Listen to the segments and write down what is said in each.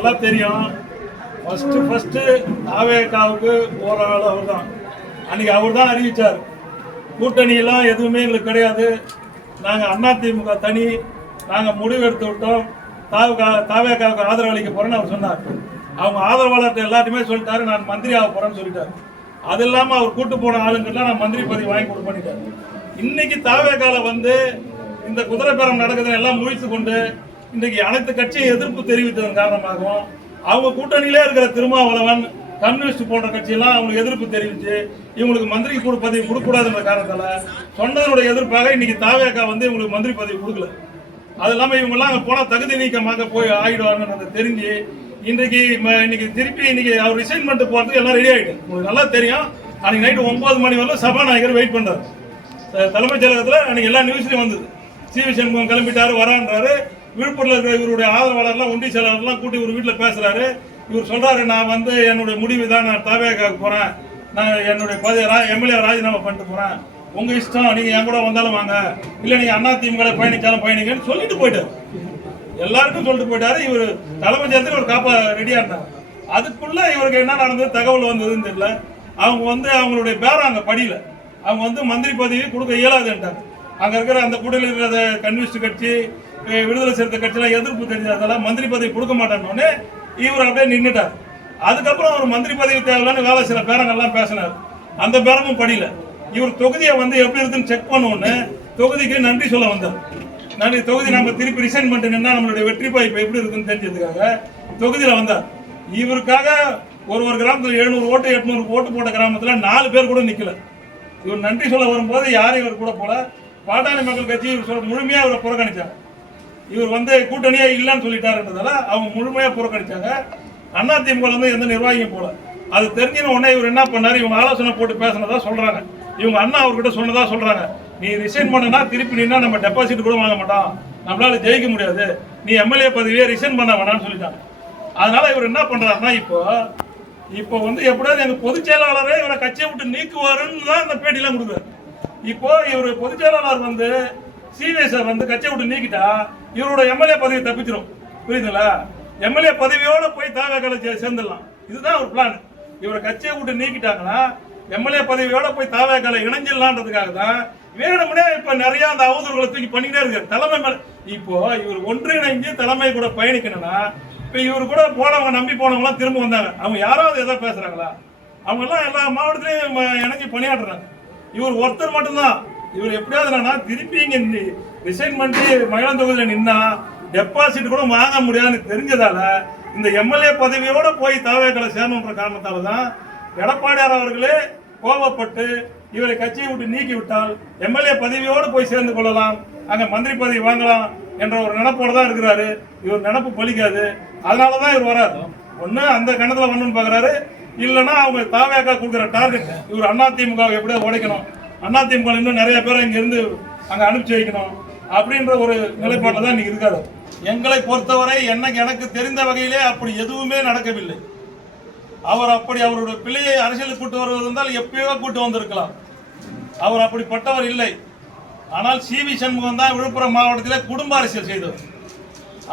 நல்லா தெரியும். ஃபர்ஸ்ட் தாவேகாவுக்கு போற ஆள் அவர் தான். அன்னைக்கு அவர் தான் அறிவிச்சார், கூட்டணியெல்லாம் எதுவுமே எங்களுக்கு கிடையாது, நாங்கள் அதிமுக தனி, நாங்கள் முடிவு எடுத்து விட்டோம், தாவேகாவுக்கு ஆதரவு அளிக்க போறேன்னு அவர் சொன்னார். அவங்க ஆதரவாளர்கள் எல்லாத்தையுமே சொல்லிட்டாரு, நான் மந்திரி ஆக போறேன்னு சொல்லிட்டாரு. அது இல்லாமல் அவர் கூட்டு போன ஆளுங்கெல்லாம் நான் மந்திரி பதவி வாங்கி கொடு பண்ணிட்டாரு. இன்னைக்கு தாவேகால வந்து இந்த குதிரை பேரம் நடக்குதுன்னு எல்லாம் முழித்து கொண்டு இன்றைக்கு அனைத்து கட்சியும் எதிர்ப்பு தெரிவித்ததன் காரணமாகவும் அவங்க கூட்டணியிலே இருக்கிற திருமாவளவன், கம்யூனிஸ்ட் போன்ற கட்சியெல்லாம் அவங்களுக்கு எதிர்ப்பு தெரிவித்து இவங்களுக்கு மந்திரி பதவி கொடுக்கக்கூடாதுன்ற காரணத்தால் சொன்னதனுடைய எதிர்ப்பாக இன்னைக்கு தாவேகா வந்து இவங்களுக்கு மந்திரி பதவி கொடுக்கல. அது இல்லாமல் இவங்கெல்லாம் அங்கே போனால் தகுதி நீக்கமாக போய் ஆகிடுவாங்கன்னு தெரிஞ்சு இன்னைக்கு திருப்பி இன்னைக்கு அவர் ரிசைன் பண்ணிட்டு போகிறதுக்கு எல்லாம் ரெடி ஆகிட்டு. உங்களுக்கு நல்லா தெரியும், அன்னைக்கு நைட்டு 9 மணி வரலும் சபாநாயகர் வெயிட் பண்ணுறாரு தலைமைச் செயலகத்தில். அன்னைக்கு எல்லா நியூஸ்லையும் வந்தது, சிவி சண்முகம் கிளம்பிட்டாரு வரான்றாரு. விழுப்புரத்தில் இருக்கிற இவருடைய ஆதரவாளர்லாம் ஒன்றிய செயலாளர்லாம் கூட்டி ஒரு வீட்டில் பேசுறாரு. இவர் சொல்றாரு, நான் வந்து என்னுடைய முடிவு தான், நான் தாவேகாவுக்கு போறேன், நான் என்னுடைய எம்எல்ஏ ராஜினாமா பண்ணிட்டு போறேன், உங்க இஷ்டம், நீங்க என் கூட வந்தாலும் வாங்க, இல்ல நீங்க அதிமுக பயணிச்சாலும் பயணிங்கன்னு சொல்லிட்டு போயிட்டாரு. எல்லாருக்கும் சொல்லிட்டு போயிட்டாரு. இவர் தலைமைச் செயலகத்தில் ஒரு காப்பா ரெடியா இருந்தாங்க. அதுக்குள்ள இவருக்கு என்ன நடந்தது, தகவல் வந்ததுன்னு தெரியல. அவங்க வந்து அவங்களுடைய பேரம் அங்க படியில, அவங்க வந்து மந்திரி பதவி கொடுக்க இயலாதுன்ட்டாங்க. அங்க இருக்கிற அந்த கூட்டணியில் இருக்கிற கம்யூனிஸ்ட் கட்சி, விடுதலை சிறுத்தை கட்சியெல்லாம் எதிர்ப்பு தெரிஞ்சதால மந்திரி பதவி கொடுக்க மாட்டேன்னு இவர் அப்படியே நின்றுட்டார். அதுக்கப்புறம் அவர் மந்திரி பதவி தேவையில்லைன்னு வேலை சில பேரங்கள்லாம் பேசினார். அந்த பேரமும் படியில. இவர் தொகுதியை வந்து எப்படி இருக்குன்னு செக் பண்ணுவோன்னு தொகுதிக்கு நன்றி சொல்ல வந்தார். நன்றி, தொகுதி நம்ம திருப்பி ரிசைன் பண்ணிட்டு நின்னா நம்மளுடைய வெற்றி வாய்ப்பு எப்படி இருக்குன்னு தெரிஞ்சதுக்காக தொகுதியில் வந்தார். இவருக்காக ஒரு கிராமத்தில் 700 ஓட்டு 800 ஓட்டு போட்ட கிராமத்தில் 4 பேர் கூட நிக்கல. இவர் நன்றி சொல்ல வரும்போது யாரும் இவர் கூட போல. பாட்டாளி மக்கள் கட்சி இவர் முழுமையா இவரை புறக்கணிச்சாங்க. இவர் வந்து கூட்டணியா இல்லைன்னு சொல்லிட்டாருன்றதால அவங்க முழுமையா புறக்கணிச்சாங்க. அதிமுக வந்து எந்த நிர்வாகியும் போல. அது தெரிஞ்சின உடனே இவர் என்ன பண்ணாரு, இவங்க ஆலோசனை போட்டு பேசினதா சொல்றாங்க. இவங்க அண்ணா அவர்கிட்ட சொன்னதா சொல்றாங்க, நீ ரிசைன் பண்ணனா திருப்பி நின்னா நம்ம டெபாசிட் கூட வாங்க மாட்டோம், நம்மளால ஜெயிக்க முடியாது, நீ எம்எல்ஏ பதவியை ரிசைன் பண்ண வேணாம்னு சொல்லிட்டாங்க. அதனால இவர் என்ன பண்றாருன்னா, இப்போ வந்து எப்படியாவது எங்க பொதுச் செயலாளரே இவரை கட்சியை விட்டு நீக்குவாருன்னு தான் இந்த பேட்டிலாம் கொடுக்குறாரு. இப்போ இவர் பொதுச் செயலாளர் வந்து சீனியர்ஸை வந்து கட்சியை விட்டு நீக்கிட்டா இவரோட எம்எல்ஏ பதவி தப்பிச்சிடும். புரியுதுங்களா? எம்எல்ஏ பதவியோட போய் தாவேகால சேர்ந்துடலாம். இதுதான் ஒரு பிளான். இவரை கட்சியை விட்டு நீக்கிட்டாங்கன்னா எம்எல்ஏ பதவியோட போய் தாவேகால இணைஞ்சிடலான்றதுக்காக தான் வேணும்னே இப்ப நிறைய அந்த அவதூறுகளை தூக்கி பண்ணிக்கிட்டே இருக்காரு தலைமை மேல. இப்போ இவர் ஒன்றிணைஞ்சு தலைமை கூட பயணிக்கணும்னா இப்ப இவரு கூட போனவங்க, நம்பி போனவங்க எல்லாம் திரும்ப வந்தாங்க. அவங்க யாராவது எதாவது பேசுறாங்களா? அவங்க எல்லாம் எல்லா மாவட்டத்திலையும் இணைஞ்சு பணியாற்றுறாங்க. இவர் ஒருத்தர் மட்டும்தான். இவர் எப்படியாவது திருப்பி இங்க ரிசைன் பண்ணி மகிழா தொகுதியில் நின்னா டெபாசிட் கூட வாங்க முடியாதுன்னு தெரிஞ்சதால இந்த எம்எல்ஏ பதவியோட போய் தாவேகால சேரணுன்ற காரணத்தால தான் எடப்பாடியார் அவர்களே கோபப்பட்டு இவரை கட்சியை விட்டு நீக்கி விட்டால் எம்எல்ஏ பதவியோடு போய் சேர்ந்து கொள்ளலாம், அங்க மந்திரி பதவி வாங்கலாம் என்ற ஒரு நினைப்போட தான் இருக்கிறாரு. இவர் நினைப்பு பலிக்காது. அதனாலதான் இவர் வராரு. ஒண்ணு அந்த கணத்துல வரணும்னு பாக்குறாரு, இல்லைன்னா அவங்க தாவேகா கொடுக்குற டார்கெட் இவர் அதிமுக எப்படியோ உடைக்கணும், அதிமுக இன்னும் நிறைய பேரை இங்க இருந்து அங்க அனுப்பிச்சு வைக்கணும் அப்படின்ற ஒரு நிலைப்பாட்டில் தான் இன்னைக்கு இருக்காரு. எங்களை பொறுத்தவரை எனக்கு தெரிந்த வகையிலே அப்படி எதுவுமே நடக்கவில்லை. அவர் அப்படி அவருடைய பிள்ளையை அரசியலுக்கு கூட்டு வருவதால் எப்பயோ கூட்டு வந்திருக்கலாம். அவர் அப்படிப்பட்டவர் இல்லை. ஆனால் சிவி சண்முகம் தான் விழுப்புரம் மாவட்டத்திலே குடும்ப அரசியல் செய்தவர்.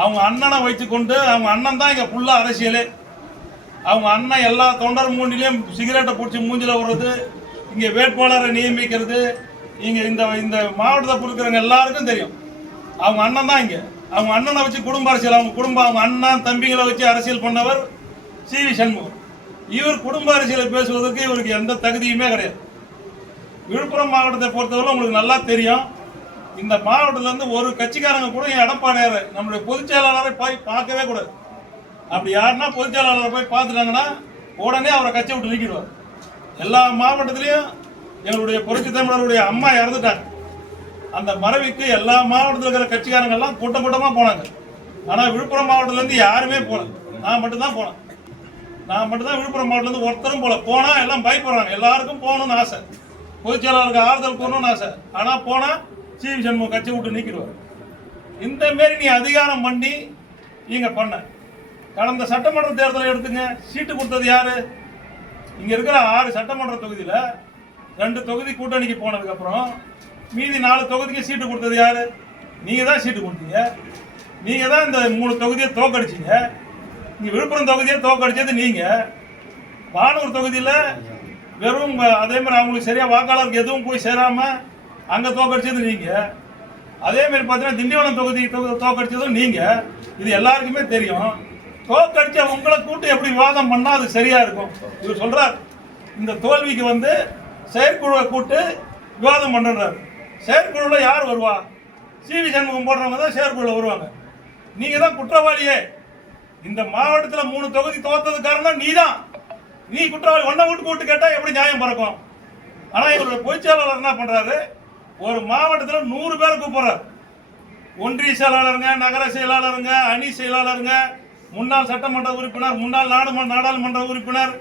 அவங்க அண்ணனை வைத்துக்கொண்டு, அவங்க அண்ணன் தான் இங்க ஃபுல்லா அரசியலே. அவங்க அண்ணன் எல்லா தொண்டர் மூண்டிலையும் சிகரெட்டை பிடிச்சி மூஞ்சில விடுறது, இங்க வேட்பாளரை நியமிக்கிறது, இங்க இந்த மாவட்டத்தை கொடுக்குறவங்க எல்லாருக்கும் தெரியும். அவங்க அண்ணன் தான் இங்க. அவங்க அண்ணனை வச்சு குடும்ப அரசியல், அவங்க அண்ணன் தம்பிகளை வச்சு அரசியல் பண்ணவர் சிவி சண்முகம். இவர் குடும்ப அரசியலை பேசுவதற்கு இவருக்கு எந்த தகுதியுமே கிடையாது. விழுப்புரம் மாவட்டத்தை பொறுத்தவரை உங்களுக்கு நல்லா தெரியும், இந்த மாவட்டத்துல இருந்து ஒரு கட்சிக்காரங்க கூட எடப்பாடியார் நம்மளுடைய பொதுச் செயலாளரை போய் பார்க்கவே கூடாது. அப்படி யாருன்னா பொதுச் செயலாளரை போய் பார்த்துட்டாங்கன்னா உடனே அவரை கட்சியை விட்டு நீக்கிடுவார். எல்லா மாவட்டத்திலையும் எங்களுடைய புரட்சி தமிழருடைய அம்மா இறந்துட்டாங்க. அந்த மறைவுக்கு எல்லா மாவட்டத்தில் இருக்கிற கட்சிக்காரங்க எல்லாம் கூட்டமா போனாங்க. ஆனா விழுப்புரம் மாவட்டத்துல இருந்து யாருமே போல. நான் மட்டும்தான் போனேன். விழுப்புரம் மாவட்டத்துல இருந்து ஒருத்தரும் போனா எல்லாம் பயப்படுறாங்க. எல்லாருக்கும் போகணும்னு ஆசை, பொதுச் செயலாளருக்கு ஆறுதல் கூறணும்னு ஆசை. ஆனா போனா சிவி சண்முகம் கட்சி விட்டு நீக்கிடுவார். இந்த மாரி நீ அதிகாரம் பண்ணி நீங்க பண்ண. கடந்த சட்டமன்ற தேர்தலை எடுத்துங்க, சீட்டு கொடுத்தது யாரு? இங்க இருக்கிற 6 சட்டமன்ற தொகுதியில 2 தொகுதி கூட்டணிக்கு போனதுக்கு அப்புறம் மீதி 4 தொகுதிக்கு சீட்டு கொடுத்தது யாரு? நீங்க தான் சீட்டு கொடுத்தீங்க. நீங்க தான் இந்த 3 தொகுதியை தோக்கடிச்சீங்க. நீ விழுப்புரம் தொகுதியை தோக்கடிச்சது நீங்க, வானூர் தொகுதியில் வெறும் அதே மாதிரி அவங்களுக்கு சரியா வாக்காளருக்கு எதுவும் போய் சேராம அங்க தோக்கடிச்சது நீங்க. அதே மாதிரி பார்த்தீங்கன்னா திண்டிவனம் தொகுதி தோக்கடிச்சதும் நீங்க. இது எல்லாருக்குமே தெரியும். தோக்கடிச்ச உங்களை கூட்டு எப்படி விவாதம் பண்ணா அது சரியா இருக்கும்? இவர் சொல்றார் இந்த தோல்விக்கு வந்து செயற்குழுவை கூட்டு விவாதம் பண்றாரு. செயற்குழுவில் யார் வருவா? சிவி சண்முகம் போடுறவங்க தான் செயற்குழுவில் வருவாங்க. நீங்க தான் குற்றவாளியே. இந்த மாவட்டத்தில் 3 தொகுதி தோத்தது காரணம் நீ தான். நீ குற்றவாளி. ஒன்றை கூட்டு கேட்டா எப்படி நியாயம் பறக்கும்? ஆனா இவருடைய பொதுச்செயலாளர் என்ன பண்றாரு, ஒரு மாவட்டத்தில் 100 பேரை கூப்பிடுறாரு. ஒன்றிய செயலாளருங்க, நகர செயலாளருங்க, அணி செயலாளருங்க, முன்னாள் சட்டமன்ற உறுப்பினர், முன்னாள் நாடாளுமன்ற உறுப்பினர்,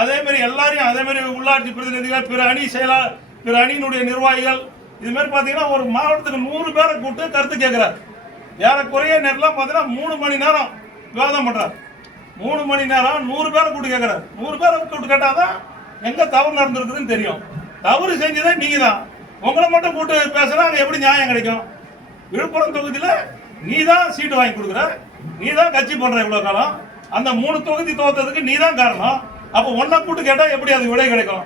அதே மாதிரி எல்லாரையும், அதே மாதிரி உள்ளாட்சி பிரதிநிதிகள், பிற அணியினுடைய நிர்வாகிகள், இது மாதிரி பார்த்தீங்கன்னா ஒரு மாவட்டத்துக்கு 100 பேரை கூப்பிட்டு கருத்து கேட்கிறார். ஏறக்குறைய நேரம்லாம் பார்த்தீங்கன்னா 3 மணி நேரம் விவாதம் பண்றாரு. 3 மணி நேரம் 100 பேரை கூப்பிட்டு கேட்கிறார். 100 பேரை கூப்பிட்டு கேட்டாதான் எங்க தவறு நடந்திருக்குதுன்னு தெரியும். தவறு செஞ்சதே நீங்க தான். உங்களை மட்டும் கூட்டு பேசுனா அங்க எப்படி நியாயம் கிடைக்கும்? விழுப்புரம் தொகுதியில நீ தான் சீட்டு வாங்கி கொடுக்குற, நீ தான் கட்சி பண்ற இவ்வளவு காலம். அந்த 3 தொகுதி தோத்ததுக்கு நீ தான் காரணம். அப்ப ஒன்ன கூட்டு கேட்டா எப்படி அது விடை கிடைக்கும்?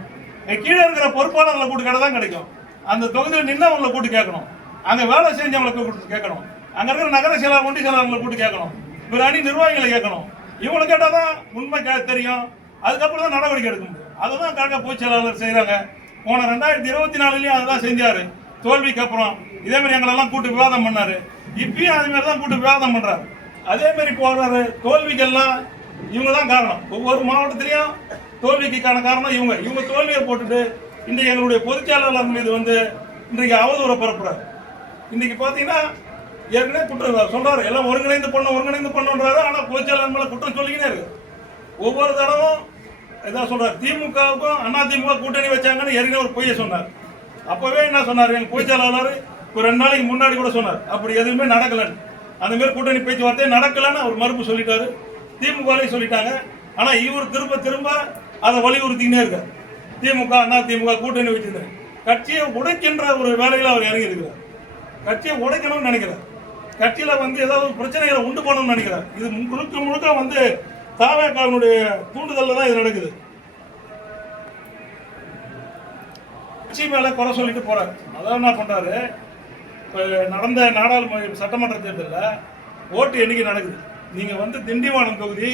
கீழே இருக்கிற பொறுப்பாளர்களை கூட்டு கேட்டா தான் கிடைக்கும். அந்த தொகுதியில் நின்னவங்களை கூட்டு கேட்கணும், அங்க வேலை செஞ்சவங்களை கூட்டு கேட்கணும், அங்க இருக்கிற நகர செயலாளர், ஒன்றிய செயலாளர்களை கூட்டு கேட்கணும், பிற அணி நிர்வாகிகளை கேட்கணும். இவங்களை கேட்டாதான் உண்மை தெரியும். அதுக்கப்புறம் தான் நடவடிக்கை எடுக்க முடியும். அதுதான் கழக பொதுச் செயலாளர் செய்யறாங்க. போன 2024 அதுதான் செஞ்சாரு. தோல்விக்கு அப்புறம் இதே மாதிரி எங்களெல்லாம் கூட்டு விவாதம் பண்ணாரு. இப்பயும் அதே மாதிரி தான் கூட்டு விவாதம் பண்றாரு. அதே மாதிரி போறாரு. தோல்விக்கெல்லாம் இவங்க தான் காரணம். ஒவ்வொரு மாவட்டத்திலையும் தோல்விக்கான காரணம் இவங்க தோல்வியை போட்டுட்டு இன்றைக்கு எங்களுடைய பொதுச் செயலாளர் மீது வந்து இன்றைக்கு அவதூறை பரப்புறாரு. இன்னைக்கு பாத்தீங்கன்னா ஏற்கனவே குற்றம் சொல்றாரு, எல்லாம் ஒருங்கிணைந்து பண்ணுன்றாரு. ஆனா பொதுச் செயலாளர் மேல குற்றம் சொல்லிக்கினே இருக்கு. ஒவ்வொரு தடவும் இதான் சொல்றாரு, திமுகவுக்கும் அதிமுக கூட்டணி வச்சாங்கன்னு ஏற்கனவே ஒரு பொய்யை சொன்னார். அப்பவே என்ன சொன்னார், எங்க பொதுச் செயலாளர் ஒரு 2 நாளைக்கு முன்னாடி கூட சொன்னார், அப்படி எதுவுமே நடக்கலன்னு. அந்த மாதிரி கூட்டணி பேச்சுவார்த்தை நடக்கலன்னு அவர் மறுப்பு சொல்லிட்டாரு. திமுக சொல்லிட்டாங்க. ஆனா இவர் திரும்ப அதை வலியுறுத்தினே இருக்கார். திமுக அதிமுக கூட்டணி வச்சிருந்தார். கட்சியை உடைக்கின்ற ஒரு வேலையில அவர் இறங்கி இருக்கிறார். கட்சியை உடைக்கணும்னு நினைக்கிறார். கட்சியில வந்து ஏதாவது பிரச்சனைகளை உண்டு பண்ணணும்னு நினைக்கிறார். இது முழுக்க வந்து தாவேகாவினுடைய தூண்டுதல்ல தான் இது நடக்குது. கட்சி மேல குறை சொல்லிட்டு போறாரு. அதான் என்ன பண்றாரு, இப்ப நடந்த நாடாளுமன்ற சட்டமன்ற தேர்தலில் ஓட்டு எண்ணிக்கை நடக்குது. நீங்க வந்து திண்டிவனம் தொகுதி,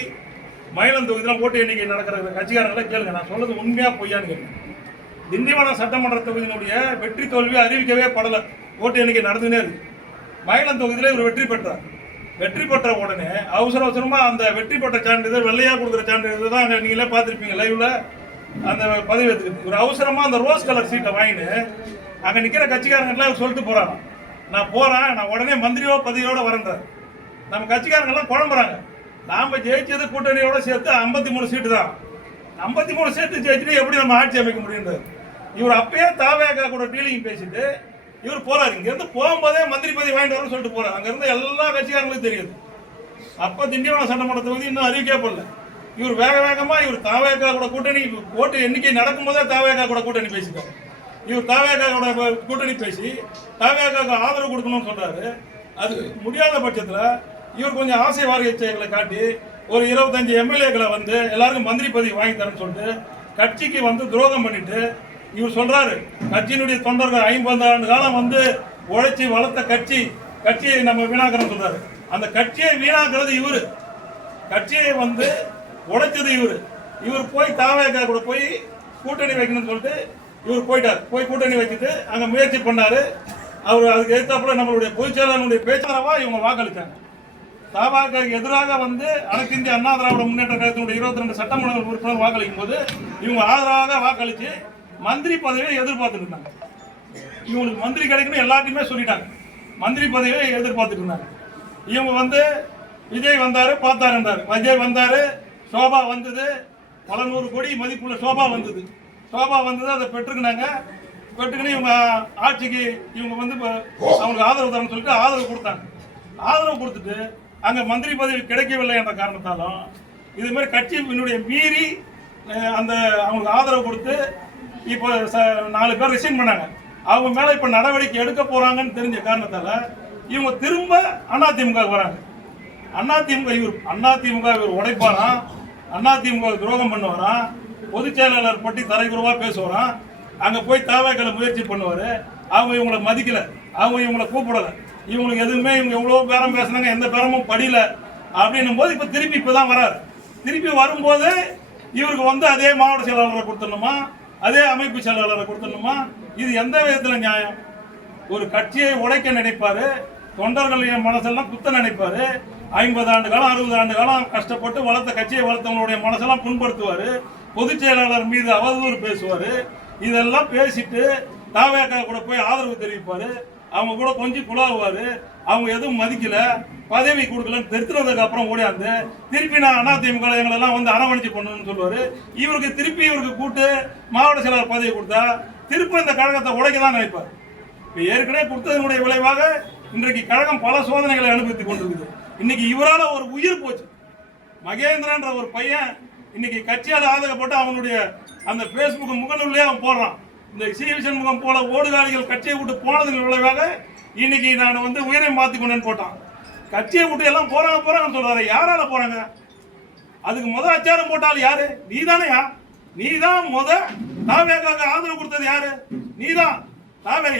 மயிலம் தொகுதியெல்லாம் ஓட்டு எண்ணிக்கை நடக்கிற கட்சிக்காரங்களை கேளுங்க, நான் சொல்றது உண்மையா பொய்யான்னு கேளுங்க. திண்டிவனம் சட்டமன்ற தொகுதியினுடைய வெற்றி தோல்வி அறிவிக்கவே படல. ஓட்டு எண்ணிக்கை நடந்துனே இருக்கு. மயிலம் தொகுதியில இவர் வெற்றி பெற்ற உடனே அவசரமா அந்த வெற்றி பெற்ற சான்றிதழ், வெள்ளையா கொடுக்குற சான்றிதழ் தான் நீங்களே பார்த்துருப்பீங்க லைவ்ல, அந்த பதவி எடுத்துக்கிட்டு இவர் அவசரமா அந்த ரோஸ் கலர் சீட்டை வாங்கிட்டு அங்க நிக்கிற கட்சிக்காரங்க சொல்லிட்டு போறாங்க, நான் போறேன், நான் உடனே மந்திரியோ பதவியோட வரேன்றாரு. நம்ம கட்சிக்காரங்க எல்லாம் குழம்புறாங்க. நாம ஜெயிச்சது கூட்டணியோட சேர்த்து 53 சீட்டு தான். 53 சீட்டு ஜெயிச்சுட்டு எப்படி நம்ம ஆட்சி அமைக்க முடியுன்றாரு. இவர் அப்பயே தாவேகா கூட டீலிங் பேசிட்டு இவர் போறாரு. இங்க இருந்து போகும்போதே மந்திரி பதவி வாங்கிட்டு வரணும்னு சொல்லிட்டு போறாரு. அங்க இருந்து எல்லா கட்சிக்காரங்களுக்கும் தெரியுது. அப்ப திண்டிவனம் சட்டமன்ற தொகுதி இன்னும் அறிவிக்கப்படல. இவர் வேகமா இவர் தாவேகா கூட கூட்டணி ஓட்டு எண்ணிக்கை நடக்கும் போதே தாவேகா கூட கூட்டணி பேசிட்டார். இவர் தாவேகா கூட கூட்டணி பேசி தாவேகாவுக்கு ஆதரவு கொடுக்கணும்னு சொல்றாரு. அது முடியாத பட்சத்துல இவர் கொஞ்சம் ஆசை வாரியங்களை காட்டி ஒரு 25 எம்எல்ஏக்களை வந்து எல்லாருக்கும் மந்திரி பதவி வாங்கி தரேன்னு சொல்லிட்டு கட்சிக்கு வந்து துரோகம் பண்ணிட்டு இவர் சொல்றாரு, கட்சியினுடைய தொண்டர்கள் 50 ஆண்டு காலம் வந்து உழைச்சி வளர்த்த கட்சியை நம்ம வீணாக்கிறோம் சொல்றாரு. அந்த கட்சியை வீணாக்குறது இவரு, கட்சியை வந்து உடைச்சது இவர் போய் தாவேகா கூட போய் கூட்டணி வைக்கணும்னு சொல்லிட்டு இவர் போயிட்டார். போய் கூட்டணி வச்சுட்டு அங்க முயற்சி பண்ணாரு. அவர் அதுக்கு எதிர்த்தாப்புல நம்மளுடைய பொதுச் செயலாளருடைய பேச்சாளராக இவங்க வாக்களித்தாங்க. தாவேகாவுக்கு எதிராக வந்து அனைத்து இந்திய அண்ணா திராவிட முன்னேற்ற கழகத்தினுடைய 22 சட்டமன்ற உறுப்பினர் வாக்களிக்கும் போது இவங்க ஆதரவாக வாக்களிச்சு மந்திரி பதவியை எதிர்பார்த்துட்டு இருந்தாங்க. இவங்களுக்கு மந்திரி கிடைக்கணும் எல்லாத்தையுமே சொல்லிட்டாங்க. மந்திரி பதவியை எதிர்பார்த்துட்டு இருந்தாங்க. இவங்க வந்து விஜய் வந்தாரு, பார்த்தாருன்றாரு. விஜய் வந்தாரு, சோபா வந்தது, பல 100 கோடி மதிப்புள்ள சோபா வந்தது. அதை பெற்றுக்கின்னு இவங்க ஆட்சிக்கு இவங்க வந்து அவங்களுக்கு ஆதரவு தரணும்னு சொல்லிட்டு ஆதரவு கொடுத்தாங்க. ஆதரவு கொடுத்துட்டு அங்க மந்திரி பதவி கிடைக்கவில்லை என்ற காரணத்தாலும் இது மாதிரி கட்சியினுடைய மீறி அந்த அவங்களுக்கு ஆதரவு கொடுத்து இப்போ 4 பேர் ரிசைன் பண்ணாங்க. அவங்க மேல இப்ப நடவடிக்கை எடுக்க போறாங்கன்னு தெரிஞ்ச காரணத்தால இவங்க திரும்ப அதிமுக வராங்க. அதிமுக இவர் உடைப்பாராம், அதிமுக துரோகம் பண்ணுவாராம், பொதுச் செயலாளர் பற்றி தரைக்குறவா பேசுவாராம். அங்க போய் தாவேக்களை முயற்சி பண்ணுவாரு. அவங்க இவங்களை மதிக்கல, அவங்க இவங்களை கூப்பிடல, இவங்களுக்கு எதுவுமே இவங்க எவ்வளவு பேரம் பேசுனாங்க, எந்த பேரமும் படியில அப்படின்னும் போது இப்ப திருப்பி இப்பதான் வராரு. திருப்பி வரும்போது இவருக்கு வந்து அதே மாவட்ட செயலாளரை கொடுத்துடணுமா, அதே அமைப்பு செயலாளரை கொடுத்துடணுமா? இது எந்த விதத்துல நியாயம்? ஒரு கட்சியை உடைக்க நினைப்பாரு, தொண்டர்களின் மனசெல்லாம் குத்த நினைப்பாரு. 50 ஆண்டு காலம் 60 ஆண்டு காலம் கஷ்டப்பட்டு வளர்த்த கட்சியை வளர்த்தவங்களுடைய மனசெல்லாம் புண்படுத்துவாரு. பொதுச் செயலாளர் மீது அவதூறு பேசுவாரு. இதெல்லாம் பேசிட்டு தாவேக்கா கூட போய் ஆதரவு தெரிவிப்பாரு. அவங்க கூட கொஞ்சம் குழாவுவாரு. அவங்க எதுவும் மதிக்கல, பதவி கொடுக்கலன்னு திருத்துறதுக்கு அப்புறம் ஓடியாந்து திருப்பி நான் அதிமுக எங்களெல்லாம் வந்து அரவணைச்சு பண்ணணும்னு சொல்லுவாரு. இவருக்கு கூட்டு மாவட்ட செயலாளர் பதவி கொடுத்தா திருப்பி இந்த கழகத்தை உடைக்க தான் நினைப்பார். இப்போ ஏற்கனவே கொடுத்ததனுடைய விளைவாக இன்றைக்கு கழகம் பல சோதனைகளை அனுபவித்துக் கொண்டிருக்குது. இன்னைக்கு இவரால் ஒரு உயிர் போச்சு. மகேந்திரன்ற ஒரு பையன் இன்னைக்கு கட்சியால் ஆதரப்பட்டு அவனுடைய அந்த பேஸ்புக் முகநூல்லே அவன் போடுறான். இந்த சி.வி. சண்முகம் போல ஓடுகாலிகள் கட்சியை விட்டு போனதன் விளைவாக இன்னைக்கு நான் வந்து உயிரை மாத்திக்கொண்டேன்னு போட்டான். கட்சியை விட்டு எல்லாம் போறாங்க சொல்றாரு. யாரால போறாங்க? அதுக்கு முதல் அச்சாரம் போட்டால் யாரு? நீதானையா? நீதான் தாவேக்காக்கு ஆதரவு கொடுத்தது யாரு? நீதான்.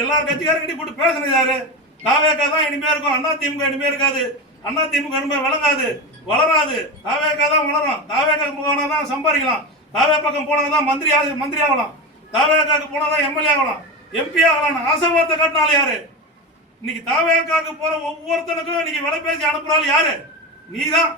எல்லார் கட்சிக்காரங்க கூட்டு பேசுனது யாரு? தாவேக்கா தான் இனிமே இருக்கும், அதிமுக இனிமே இருக்காது, அதிமுக இனிமே விளங்காது, வளராது, தாவேக்கா தான் வளரும், தாவேக்காக்கு போனா தான் சம்பாதிக்கலாம், தாவே பக்கம் போனதான் மந்திரி ஆகலாம், தாவேக்காக்கு போனதான் எம்எல்ஏ ஆகலாம், எம்பி ஆகலாம் ஆசைவார்த்தை கட்டினாலும் யாரு? இன்னைக்கு தாவேக்காக்கு போற ஒவ்வொருத்தனுக்கும் இன்னைக்கு விலை பேசி அனுப்புறாள் யாரு? நீதான்.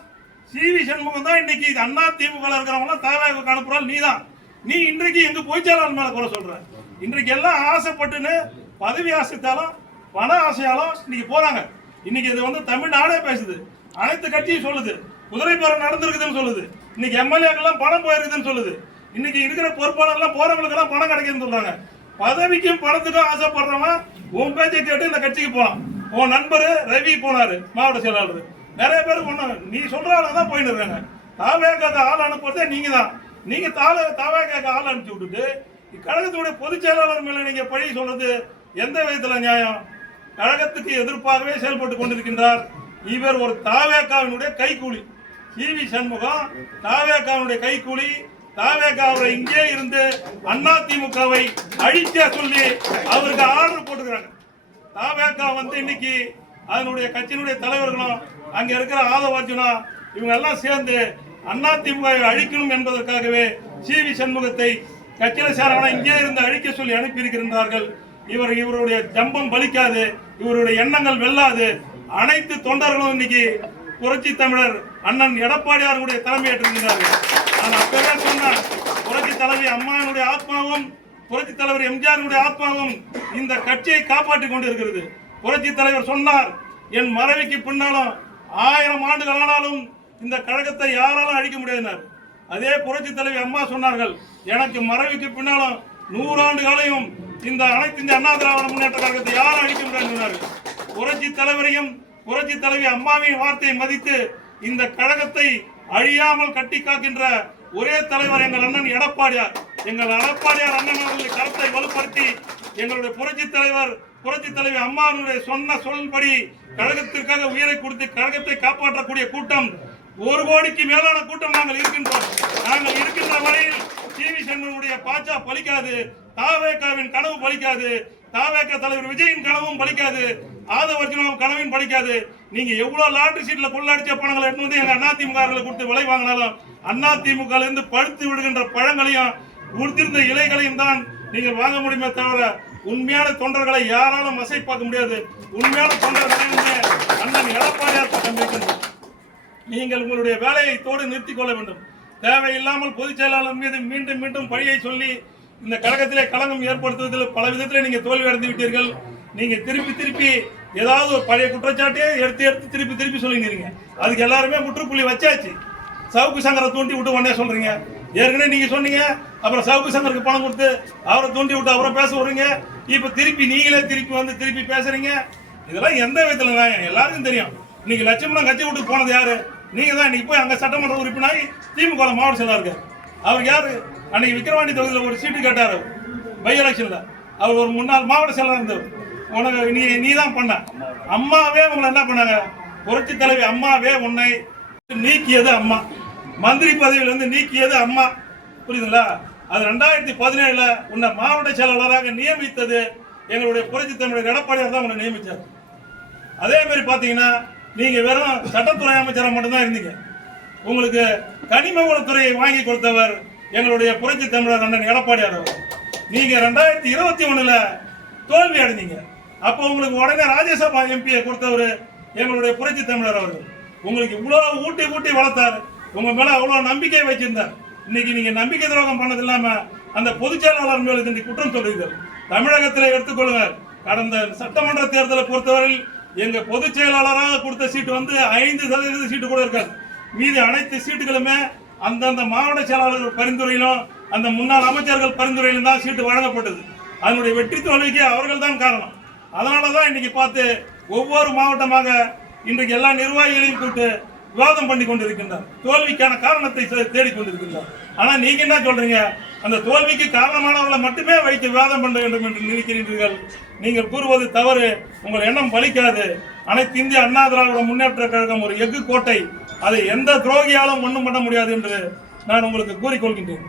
சி.வி. சண்முகம் தான் இன்னைக்கு அதிமுக இருக்கிறவங்க தாவேக்காக்கு அனுப்புறாள் நீதான். நீ இன்றைக்கு எங்க பொய்ச்சாளர் மேல குறை சொல்ற? இன்றைக்கு எல்லாம் ஆசைப்பட்டுன்னு பதவி ஆசைத்தாலும் பண ஆசையாலும் இன்னைக்கு போறாங்க. இன்னைக்கு இது வந்து தமிழ்நாடே பேசுது, அனைத்து கட்சியும் சொல்லுது, குதிரை பேரம் நடந்திருக்குதுன்னு சொல்லுது, இன்னைக்கு எம்எல்ஏக்கெல்லாம் பணம் போயிருக்குதுன்னு சொல்லுது, இன்னைக்கு இருக்கிற பொறுப்பாளர்லாம் போறவங்களுக்கு எல்லாம் பணம் கிடைக்குதுன்னு சொல்றாங்க. பதவிக்கும் பணத்துக்கும் ஆசைப்படுறவன் உன் பேச்சை கேட்டு இந்த கட்சிக்கு போனான். உன் நண்பர் ரவி போனாரு, மாவட்ட செயலாளர். நிறைய பேர் ஒண்ணு நீ சொல்ற ஆளுதான் போயிட்டு இருக்காங்க. தாவேக்காக்கு ஆள் அனுப்புறதே நீங்க தான். நீங்க தாவேக்காக்கு ஆள் அனுப்பிச்சு விட்டுட்டு கழகத்துடைய பொதுச் செயலாளர் மேல நீங்க பழி சொல்றது எந்த விதத்துல நியாயம்? கழகத்துக்கு எதிர்ப்பாகவே செயல்பட்டு கொண்டிருக்கின்றார். இவர் ஒரு தாவேக்காவினுடைய கைக்கூலி. சி.வி. சண்முகம் தாவேக்காவினுடைய கைக்கூலி. தாவேக்காவை இங்கே இருந்து அதிமுகவை அழிக்க சொல்லி அவருக்கு ஆர்டர் போட்டுக்கிறாங்க. தாவேக்கா வந்து இன்னைக்கு அதனுடைய கட்சியினுடைய தலைவர்களும் அங்க இருக்கிற ஆதவார்ஜுனா இவங்க எல்லாம் சேர்ந்து அதிமுகவை அழிக்கணும் என்பதற்காகவே சி.வி. சண்முகத்தை கட்சியில சேரவன இங்கே இருந்து அழிக்க சொல்லி அனுப்பி இருக்கின்றார்கள். இவருடைய ஜம்பம் பலிக்காது, இவருடைய எண்ணங்கள் வெல்லாது. அனைத்து தொண்டர்களும் இன்னைக்கு புரட்சி தமிழர் அண்ணன் எடப்பாடியாருடைய தலைமை ஏற்றிருக்கிறார்கள். நான் அப்பவே சொன்னேன், புரட்சி தலைவி அம்மாவினுடைய ஆத்மாவும் புரட்சி தலைவர் எம்ஜிஆருடைய ஆத்மாவும் இந்த கட்சியை காப்பாற்றிக் கொண்டிருக்கிறது. புரட்சி தலைவர் சொன்னார், என் மறைவுக்கு பின்னாலும் 1000 ஆண்டுகள் ஆனாலும் இந்த கழகத்தை யாராலும் அழிக்க முடியாது. அதே புரட்சி தலைவி அம்மா சொன்னார்கள், எனக்கு மறைவுக்கு பின்னாலும் 100 ஆண்டுகளையும் இந்த அனைத்து இந்த அண்ணா திராவிட முன்னேற்ற கழகத்தை யாரும் அழிக்க முடியாது. புரட்சி தலைவரையும் புரட்சி தலைவி அம்மாவின் வார்த்தையை மதித்து இந்த கழகத்தை அழியாமல் கட்டி காக்கின்ற ஒரே தலைவர் எங்கள் அண்ணன் எடப்பாடியார். எங்கள் எடப்பாடியார் அண்ணன் அவர்களுடைய கருத்தை வலுப்படுத்தி எங்களுடைய புரட்சி தலைவர் புரட்சி தலைவி அம்மாவினுடைய சொன்ன சொல்படி கழகத்திற்காக உயிரை கொடுத்து கழகத்தை காப்பாற்றக்கூடிய கூட்டம் 1 கோடிக்கு மேலான கூட்டம் நாங்கள் இருக்கின்றோம். நாங்கள் இருக்கின்ற வரையில் சி.வி. சண்முகனுடைய பாச்சா பலிக்காது, தாவேக்காவின் கனவு பலிக்காது, தாவேக்கா தலைவர் விஜயின் கனவும் பலிக்காது, ஆதவர்ஜுனாவும் கனவின் பலிக்காது. நீங்க எவ்வளவு லாட்டரி சீட்ல கொள்ளடிச்ச பணங்களை எடுத்து வந்து எங்க அதிமுக கொடுத்து விலை வாங்கினாலும் அதிமுக இருந்து பழுத்து விடுகின்ற பழங்களையும் உடுத்திருந்த இலைகளையும் தான் நீங்கள் வாங்க முடியுமே தவிர உண்மையான தொண்டர்களை யாராலும் மசை பார்க்க முடியாது. உண்மையான தொண்டர்களை அண்ணன் எடப்பாடியார் பக்கம் வைக்கின்றோம். நீங்கள் உங்களுடைய வேலையை தோடு நிறுத்திக் கொள்ள வேண்டும். தேவையில்லாமல் பொதுச் செயலாளர் மீது மீண்டும் மீண்டும் பழியை சொல்லி இந்த கழகத்திலே களங்கம் ஏற்படுத்துவதில் பல விதத்தில் நீங்க தோல்வி அடைந்து விட்டீர்கள். நீங்க திருப்பி ஏதாவது ஒரு பழைய குற்றச்சாட்டையே எடுத்து திருப்பி சொல்லிங்க. அதுக்கு எல்லாருமே முற்றுப்புள்ளி வச்சாச்சு. சவுக்கு சங்கரை தூண்டி விட்டு உடனே சொல்றீங்க. ஏற்கனவே நீங்க சொன்னீங்க, அப்புறம் சவுக்கு சங்கருக்கு பணம் கொடுத்து அவரை தூண்டி விட்டு அவரை பேச விடுறீங்க. இப்ப நீங்களே திருப்பி பேசுறீங்க. இதெல்லாம் எந்த விதத்துல எல்லாருக்கும் தெரியும். இன்னைக்கு லட்சம்பலம் கட்சி விட்டு போனது யாரு? நீங்க தான். இன்னைக்கு போய் அங்க சட்டமன்ற உறுப்பினர் திமுக மாவட்ட செயலாளர் இருக்காரு. அவர் யாரு? அன்னைக்கு விக்கிரவாண்டி தொகுதியில் ஒரு சீட்டு கேட்டாரு பை எலெக்ஷன்ல. அவர் ஒரு முன்னாள் மாவட்ட செயலாளர் இருந்தவர். உனக்கு நீ தான் பண்ண. அம்மாவே உங்களை என்ன பண்ணாங்க? புரட்சி தலைவி அம்மாவே உன்னை நீக்கியது அம்மா, மந்திரி பதவியிலிருந்து நீக்கியது அம்மா, புரியுதுங்களா? அது 2017 உன்னை மாவட்ட செயலாளராக நியமித்தது எங்களுடைய புரட்சி தமிழர் எடப்பாடியார் தான் உன்னை நியமித்தார். அதே மாதிரி பார்த்தீங்கன்னா நீங்க வெறும் சட்டத்துறை அமைச்சராக மட்டும்தான் இருந்தீங்க. உங்களுக்கு கனிம வளத்துறையை வாங்கி கொடுத்தவர் எங்களுடைய புரட்சி தமிழர் அண்ணன் எடப்பாடியார் அவர். நீங்க 2021 தோல்வி அடைந்தீங்க. அப்போ உங்களுக்கு உடனே ராஜ்யசபா எம்பியை கொடுத்தவர் எங்களுடைய புரட்சி தமிழர் அவர்கள். உங்களுக்கு இவ்வளவு ஊட்டி ஊட்டி வளர்த்தார், உங்க மேல அவ்வளவு நம்பிக்கை வச்சிருந்தார். இன்னைக்கு நீங்க நம்பிக்கை துரோகம் பண்ணது இல்லாம அந்த பொதுச் செயலாளர் மேல இன்னைக்கு குற்றம் சொல்றீர்கள். தமிழகத்தில் எடுத்துக்கொள்ளுங்கள், கடந்த சட்டமன்ற தேர்தலை பொறுத்தவரையில் எங்க பொதுச் செயலாளராக கொடுத்த சீட்டு வந்து 5% சீட்டு கூட இருக்காது. மீது அனைத்து சீட்டுகளுமே அந்தந்த மாவட்ட செயலாளர்கள் பரிந்துரையிலும் அந்த முன்னாள் அமைச்சர்கள் பரிந்துரையிலும் தான் சீட்டு வழங்கப்பட்டது. அதனுடைய வெற்றி தோல்விக்கு அவர்கள் தான் காரணம். அதனாலதான் இன்னைக்கு பார்த்து ஒவ்வொரு மாவட்டமாக இன்றைக்கு எல்லா நிர்வாகிகளையும் கூட்டு விவாதம் பண்ணி கொண்டிருக்கின்றார், தோல்விக்கான காரணத்தை தேடிக்கொண்டிருக்கின்றார். ஆனா நீங்க என்ன சொல்றீங்க, அந்த தோல்விக்கு காரணமானவர்களை மட்டுமே வைத்து விவாதம் பண்ண வேண்டும் என்று நினைக்கிறீர்கள். நீங்கள் கூறுவது தவறு, உங்கள் எண்ணம் பலிக்காது. அனைத்து இந்திய அண்ணா திராவிட முன்னேற்ற கழகம் ஒரு எஃகு கோட்டை, அதை எந்த துரோகியாலும் ஒன்றும் பண்ண முடியாது என்று நான் உங்களுக்கு கூறிக்கொள்கின்றேன்.